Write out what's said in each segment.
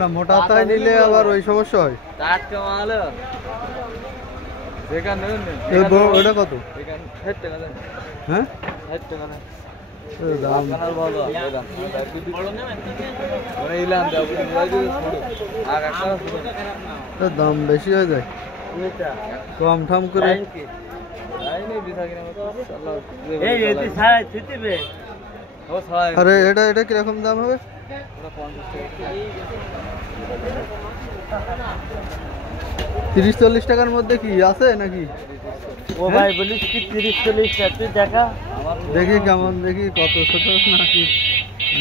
না মোটা তাই নিলে আবার ওই সমস্যা হয়। ওটা কত? হ্যাঁ দাম বেশি হয়ে যায়, কম ঠাম করে। আরে এটা এটা কিরকম দাম হবে? 30-40 টাকার মধ্যে কি আছে নাকি? ও ভাই বলিস কি 30-40 টাকা? তুই দেখা দেখি কেমন, দেখি কত ছোট নাকি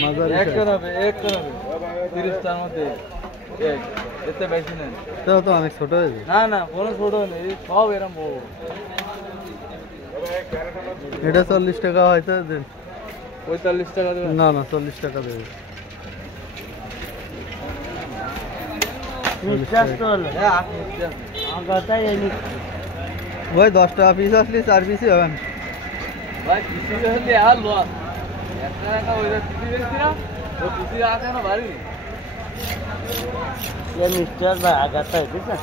মাঝারি। 30টার মধ্যে এতে বেশি নেই। তো অনেক ছোট হয়েছে। না না কোনো ছোট নেই, সব এরকম বড়। এটা 40 টাকা হয়তো দেন। 45 টাকা দেবেন? না না 40 টাকা দেবে। ভাই 10 টাকা পিস আসলে 4 পিসই হবে। ভাই পিসি হলে আর লস। একটা টাকা ওই পিসি বেশি না, ও পিসি আছে না বাড়ি। মিস্টার ভাই আগাটা বুঝছেন?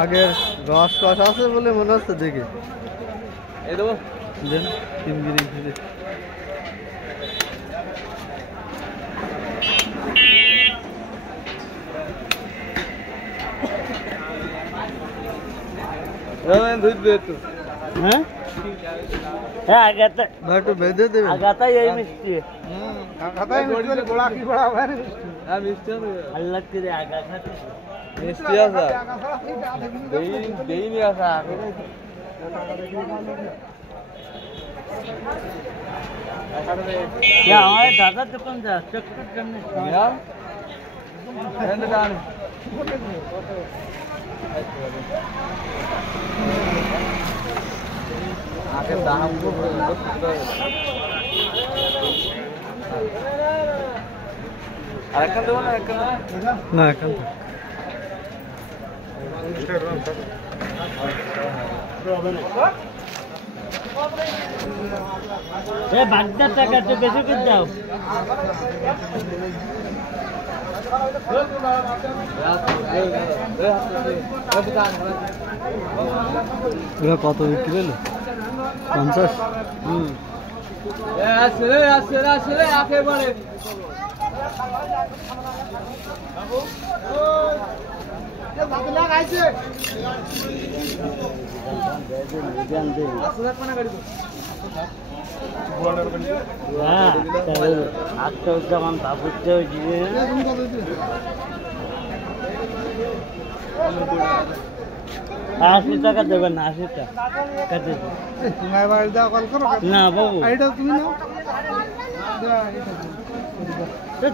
আগের রস কষ আছে বলে মনে হচ্ছে দেখে। এই দেবো দেন 3 গিরি ফিরে। হ্যাঁ হ্যাঁ আগাটা ভাই একটু বেঁধে দেবেন। আগাটা এই মিষ্টি। আগাটাই মিষ্টি গোলা কি বড় হবে না মিষ্টি। হ্যাঁ মিষ্টি আছে আল্লাহ করে আগা খাতে মিষ্টি আছে। দেইনি আছে আগে। क्या हमारे दादा दुकान जा चक्कर करने यार एंड जान आगे दाम को আরেকটা দেব না? একটা না এখন এ বাগদার টাকা তো বেশি করে দাও। এরা কত বিক্রি হলো? 50। আসলে একেবারে যেমন বাবুতে 80 টাকা দেবেন না? 80 টাকা না বাবু,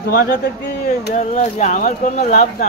তোমার সাথে কি আমার কোনো লাভ না।